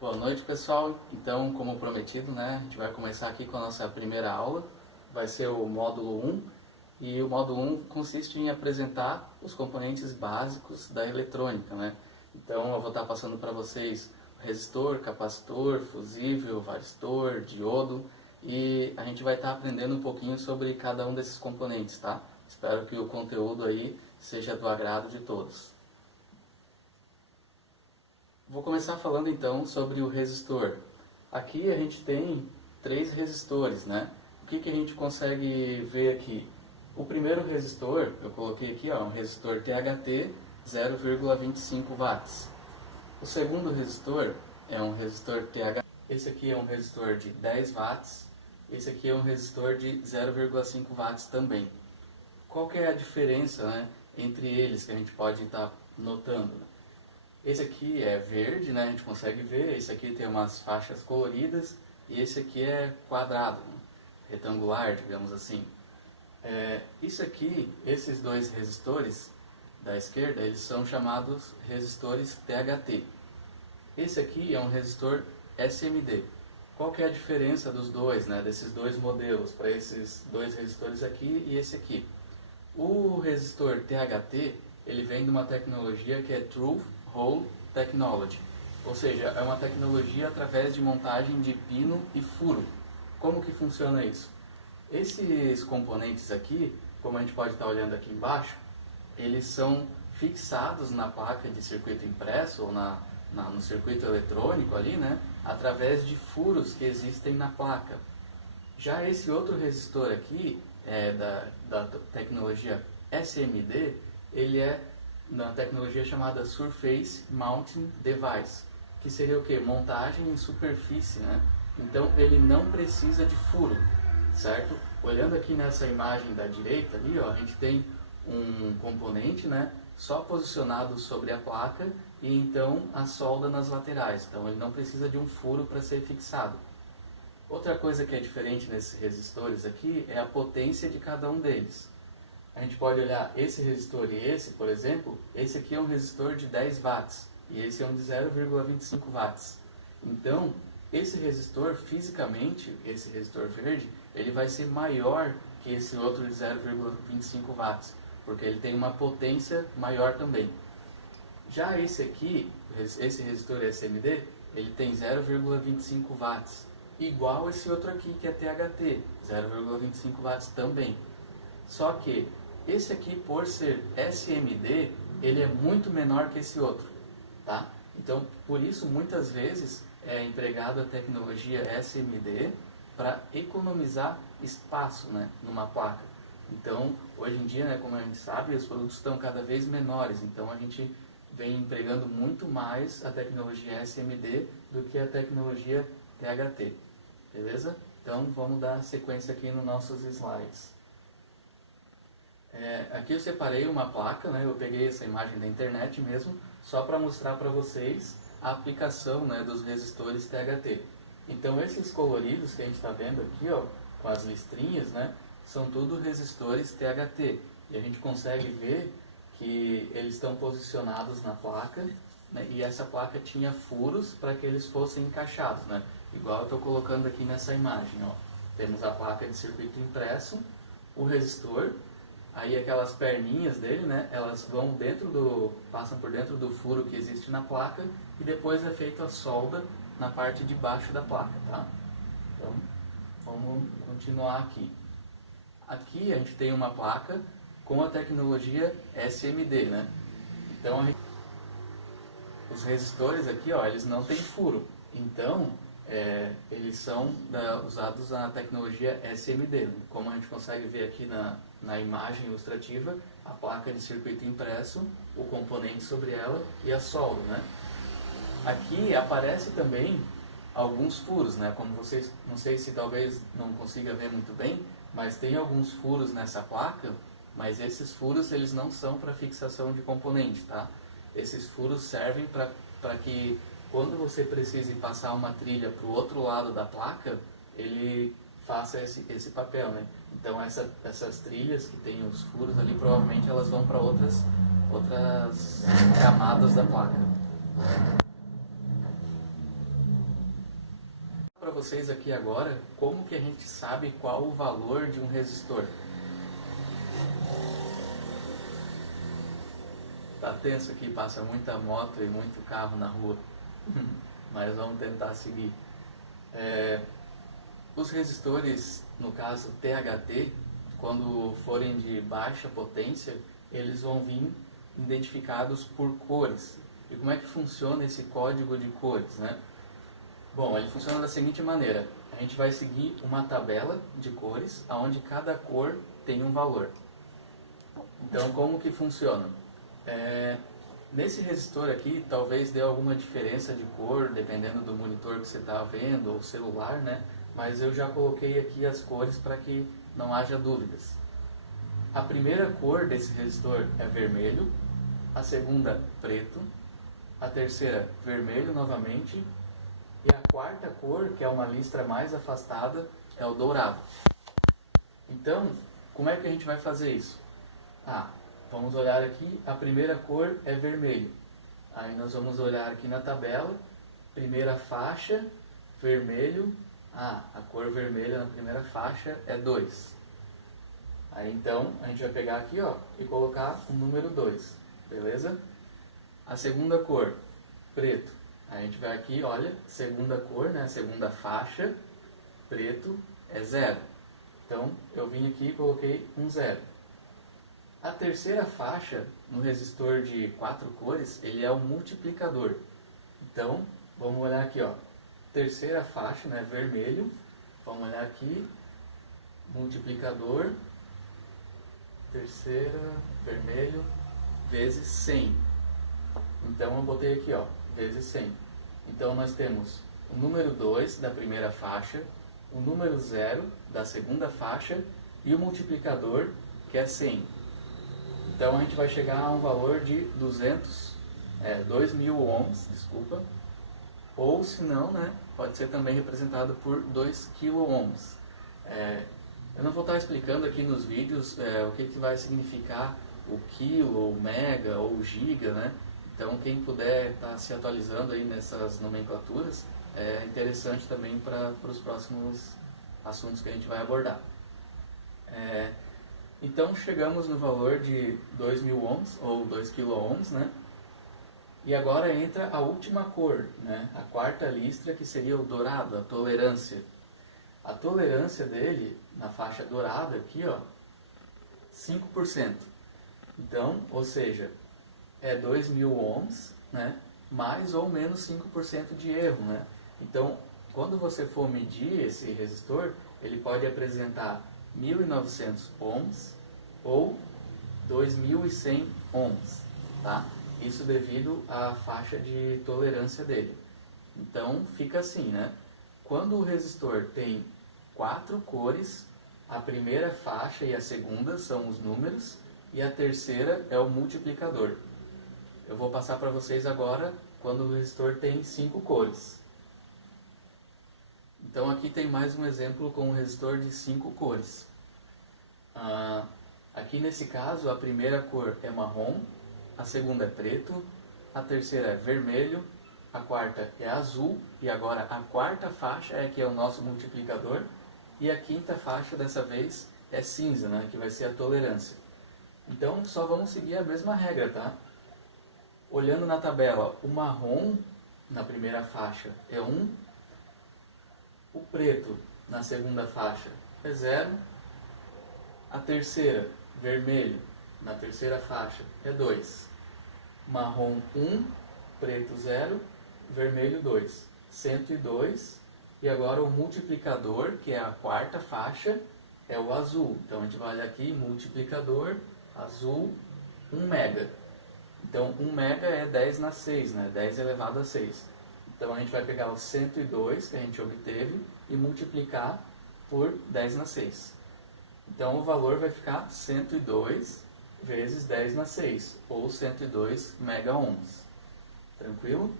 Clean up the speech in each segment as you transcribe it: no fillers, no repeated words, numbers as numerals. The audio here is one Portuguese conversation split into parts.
Boa noite, pessoal. Então, como prometido, né, a gente vai começar aqui com a nossa primeira aula. Vai ser o módulo 1 e o módulo 1 consiste em apresentar os componentes básicos da eletrônica, né? Então, eu vou estar passando para vocês resistor, capacitor, fusível, varistor, diodo e a gente vai estar aprendendo um pouquinho sobre cada um desses componentes, tá? Espero que o conteúdo aí seja do agrado de todos. Vou começar falando então sobre o resistor. Aqui a gente tem 3 resistores, né? O que a gente consegue ver aqui? O primeiro resistor, eu coloquei aqui, ó, um resistor THT 0,25 watts. O segundo resistor é um resistor THT. Esse aqui é um resistor de 10 watts. Esse aqui é um resistor de 0,5 watts também. Qual que é a diferença, né, entre eles que a gente pode estar notando? Esse aqui é verde, né? A gente consegue ver. Esse aqui tem umas faixas coloridas e esse aqui é quadrado, retangular, digamos assim. Isso aqui, esses dois resistores da esquerda, eles são chamados resistores THT. Esse aqui é um resistor SMD. Qual que é a diferença dos dois, né? Desses dois modelos para esses dois resistores aqui e esse aqui? O resistor THT, ele vem de uma tecnologia que é Through Hole Technology, ou seja, é uma tecnologia através de montagem de pino e furo. Como que funciona isso? Esses componentes aqui, como a gente pode estar olhando aqui embaixo, eles são fixados na placa de circuito impresso ou no circuito eletrônico ali, né, através de furos que existem na placa. Já esse outro resistor aqui, da tecnologia SMD, ele é na tecnologia chamada Surface Mounting Device, que seria o que? Montagem em superfície, né? Então ele não precisa de furo, certo? Olhando aqui nessa imagem da direita ali, ó, a gente tem um componente, né, só posicionado sobre a placa e então a solda nas laterais. Então ele não precisa de um furo para ser fixado. Outra coisa que é diferente nesses resistores aqui é a potência de cada um deles. A gente pode olhar esse resistor e esse, por exemplo, esse aqui é um resistor de 10 watts e esse é um de 0,25 watts. Então, esse resistor, fisicamente, esse resistor verde, ele vai ser maior que esse outro de 0,25 watts, porque ele tem uma potência maior também. Já esse aqui, esse resistor SMD, ele tem 0,25 watts, igual esse outro aqui que é THT, 0,25 watts também. Só que esse aqui, por ser SMD, ele é muito menor que esse outro, tá? Então, por isso, muitas vezes é empregado a tecnologia SMD para economizar espaço, né, numa placa. Então, hoje em dia, né, como a gente sabe, os produtos estão cada vez menores, então a gente vem empregando muito mais a tecnologia SMD do que a tecnologia THT, beleza? Então, vamos dar sequência aqui nos nossos slides. Aqui eu separei uma placa, né, eu peguei essa imagem da internet mesmo, só para mostrar para vocês a aplicação, né, dos resistores THT. Então esses coloridos que a gente está vendo aqui, ó, com as listrinhas, né, são tudo resistores THT. E a gente consegue ver que eles estão posicionados na placa, né, e essa placa tinha furos para que eles fossem encaixados, né, igual eu estou colocando aqui nessa imagem. Ó. Temos a placa de circuito impresso, o resistor, aí aquelas perninhas dele, né, elas vão passam por dentro do furo que existe na placa e depois é feita a solda na parte de baixo da placa, tá? Então, vamos continuar aqui. Aqui a gente tem uma placa com a tecnologia SMD, né? Então, os resistores aqui, ó, eles não têm furo. Então, eles são usados na tecnologia SMD. Como a gente consegue ver aqui na imagem ilustrativa, a placa de circuito impresso, o componente sobre ela e a solda, né? Aqui aparece também alguns furos, né? Como vocês, não sei se talvez não consiga ver muito bem, mas tem alguns furos nessa placa, mas esses furos eles não são para fixação de componente, tá? Esses furos servem para que quando você precise passar uma trilha para o outro lado da placa, ele faça esse papel, né? Então essas trilhas que tem os furos ali, provavelmente elas vão para outras camadas da placa. vocês aqui agora como que a gente sabe qual o valor de um resistor. Tá tenso aqui, passa muita moto e muito carro na rua, mas vamos tentar seguir. Os resistores, no caso THT, quando forem de baixa potência, eles vão vir identificados por cores. E como é que funciona esse código de cores, né? Bom, ele funciona da seguinte maneira: a gente vai seguir uma tabela de cores, onde cada cor tem um valor. Então, como que funciona? Nesse resistor aqui, talvez dê alguma diferença de cor, dependendo do monitor que você está vendo, ou celular, né? Mas eu já coloquei aqui as cores para que não haja dúvidas. A primeira cor desse resistor é vermelho, a segunda preto, a terceira vermelho novamente, e a quarta cor, que é uma listra mais afastada, é o dourado. Então, como é que a gente vai fazer isso? Vamos olhar aqui, a primeira cor é vermelho. Aí nós vamos olhar aqui na tabela, primeira faixa, vermelho. A cor vermelha na primeira faixa é 2. Aí então, a gente vai pegar aqui, e colocar o número 2, beleza? A segunda cor, preto. Aí a gente vai aqui, olha, segunda cor, né, segunda faixa, preto, é 0. Então, eu vim aqui e coloquei um 0. A terceira faixa, no resistor de 4 cores, ele é um multiplicador. Então, vamos olhar aqui, terceira faixa, né, vermelho. Vamos olhar aqui, multiplicador, terceira, vermelho, vezes 100. Então, eu botei aqui, vezes 100. Então, nós temos o número 2 da primeira faixa, o número 0 da segunda faixa e o multiplicador, que é 100. Então a gente vai chegar a um valor de 2.000 ohms, desculpa, ou se não, né, pode ser também representado por 2 kΩ. Eu não vou estar explicando aqui nos vídeos o que vai significar o quilo, o mega ou o giga, né? Então quem puder estar se atualizando aí nessas nomenclaturas é interessante também para os próximos assuntos que a gente vai abordar. Então chegamos no valor de 2.000 ohms ou 2 kΩ, né? E agora entra a última cor, né? A quarta listra, que seria o dourado, a tolerância. A tolerância dele, na faixa dourada aqui, 5%. Então, ou seja, é 2.000 ohms, né? Mais ou menos 5% de erro, né? Então, quando você for medir esse resistor, ele pode apresentar 1.900 ohms ou 2.100 ohms, tá? Isso devido à faixa de tolerância dele. Então, fica assim, né? Quando o resistor tem 4 cores, a primeira faixa e a segunda são os números e a terceira é o multiplicador. Eu vou passar para vocês agora quando o resistor tem 5 cores. Então aqui tem mais um exemplo com um resistor de 5 cores. Aqui nesse caso a primeira cor é marrom, a segunda é preto, a terceira é vermelho, a quarta é azul e agora a quarta faixa é que é o nosso multiplicador e a quinta faixa dessa vez é cinza, né, que vai ser a tolerância. Então só vamos seguir a mesma regra, tá? Olhando na tabela, o marrom na primeira faixa é 1, o preto na segunda faixa é 0, a terceira, vermelho, na terceira faixa é 2, marrom 1, preto 0, vermelho 2, 102, e agora o multiplicador, que é a quarta faixa, é o azul. Então a gente vai olhar aqui, multiplicador, azul, 1 mega. Então 1 mega é 10 na 6, né? 10 elevado a 6. Então a gente vai pegar o 102 que a gente obteve e multiplicar por 10 na 6. Então o valor vai ficar 102 vezes 10 na 6, ou 102 mega-ohms. Tranquilo?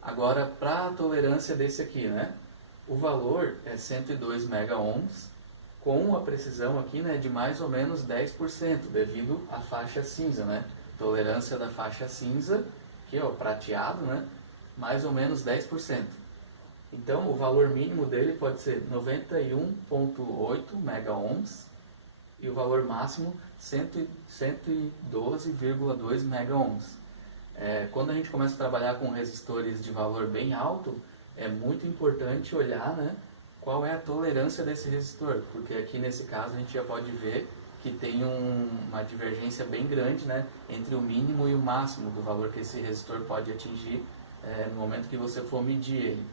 Agora, para a tolerância desse aqui, né? O valor é 102 mega-ohms, com a precisão aqui, né, de mais ou menos 10%, devido à faixa cinza, né? Tolerância da faixa cinza, aqui, ó, prateado, né? Mais ou menos 10%. Então, o valor mínimo dele pode ser 91,8 megaohms e o valor máximo 112,2 megaohms. Quando a gente começa a trabalhar com resistores de valor bem alto, é muito importante olhar, né, qual é a tolerância desse resistor, porque aqui nesse caso a gente já pode ver que tem uma divergência bem grande, né, entre o mínimo e o máximo do valor que esse resistor pode atingir no momento que você for medir ele.